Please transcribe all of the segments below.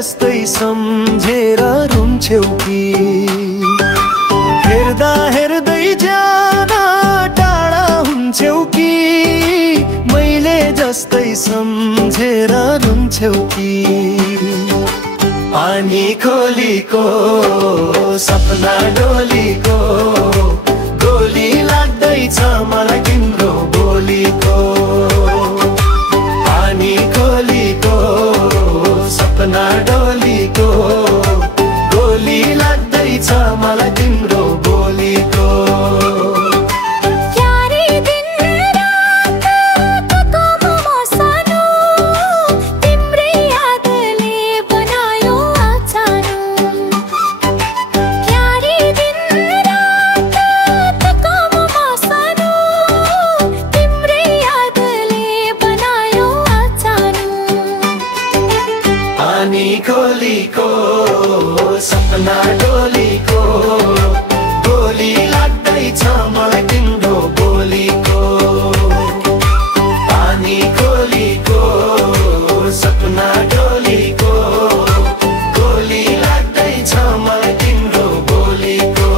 जस्तै सम्झेर रुन्छौ कि हेर्दा हेर्दै जान टाढा हुन्छौ कि मैले जस्तै सम्झेर रुन्छौ कि पानी खोलीको सपना डोलीको गोली लाग्दैछ मलाई तिम्रो बोलीको पानी खोलीको सपना डोलीको गोली लाग्दैछ मलाई तिम्रो बोलीको पानी खोलीको सपना डोलीको गोली लाग्दैछ मलाई तिम्रो बोलीको पानी खोलीको सपना डोलीको गोली लाग्दैछ मलाई तिम्रो बोलीको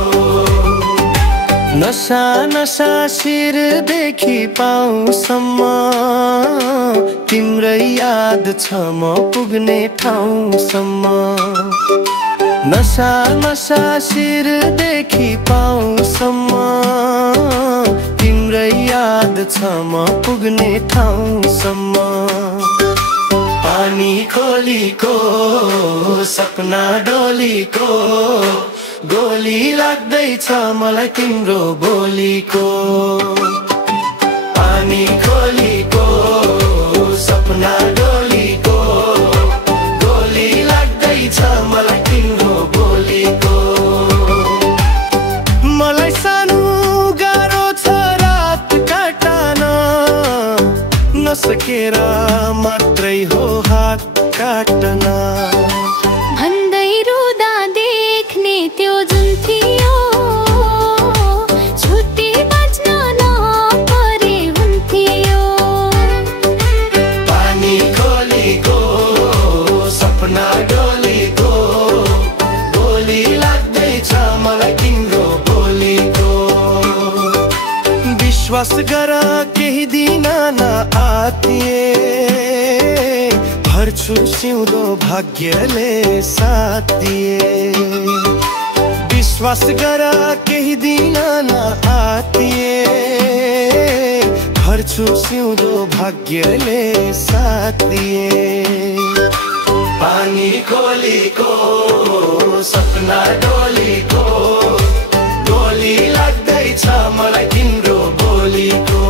नशा नशा शिरदेखि पाउसम्म तिम्रै याद छ म पुग्ने ठाउँसम्म नशा नशा शिरदेखि पाउसम्म तिम्रै याद छ म पुग्ने ठाउँसम्म पानी खोलीको सपना डोलीको गोली लाग्दैछ मलाई तिम्रो बोलीको पानी खोलीको सपना डोलीको गोली लाग्दैछ मलाई तिम्रो बोलीको मलाई सानो गाह्रो छ रात काटन नसकेर मात्रै हो हात काटन भन्दै रुँदा देख्ने त्यो जुन थियो छुट्टी बाँच्न नपरे हुन्थ्यो पानी खोलीको सपना डोलीको गोली लाग्दैछ मलाई तिम्रो बोलीको विश्वास गर केही दिन नआतिए भर्छु सिउँदो भाग्यले साथ दिए विश्वास गर केही दिन नआतिए भर्छु सिउँदो भाग्यले साथ दिए पानी खोलीको सपना डोलीको गोली लाग्दैछ मलाई तिम्रो बोलीको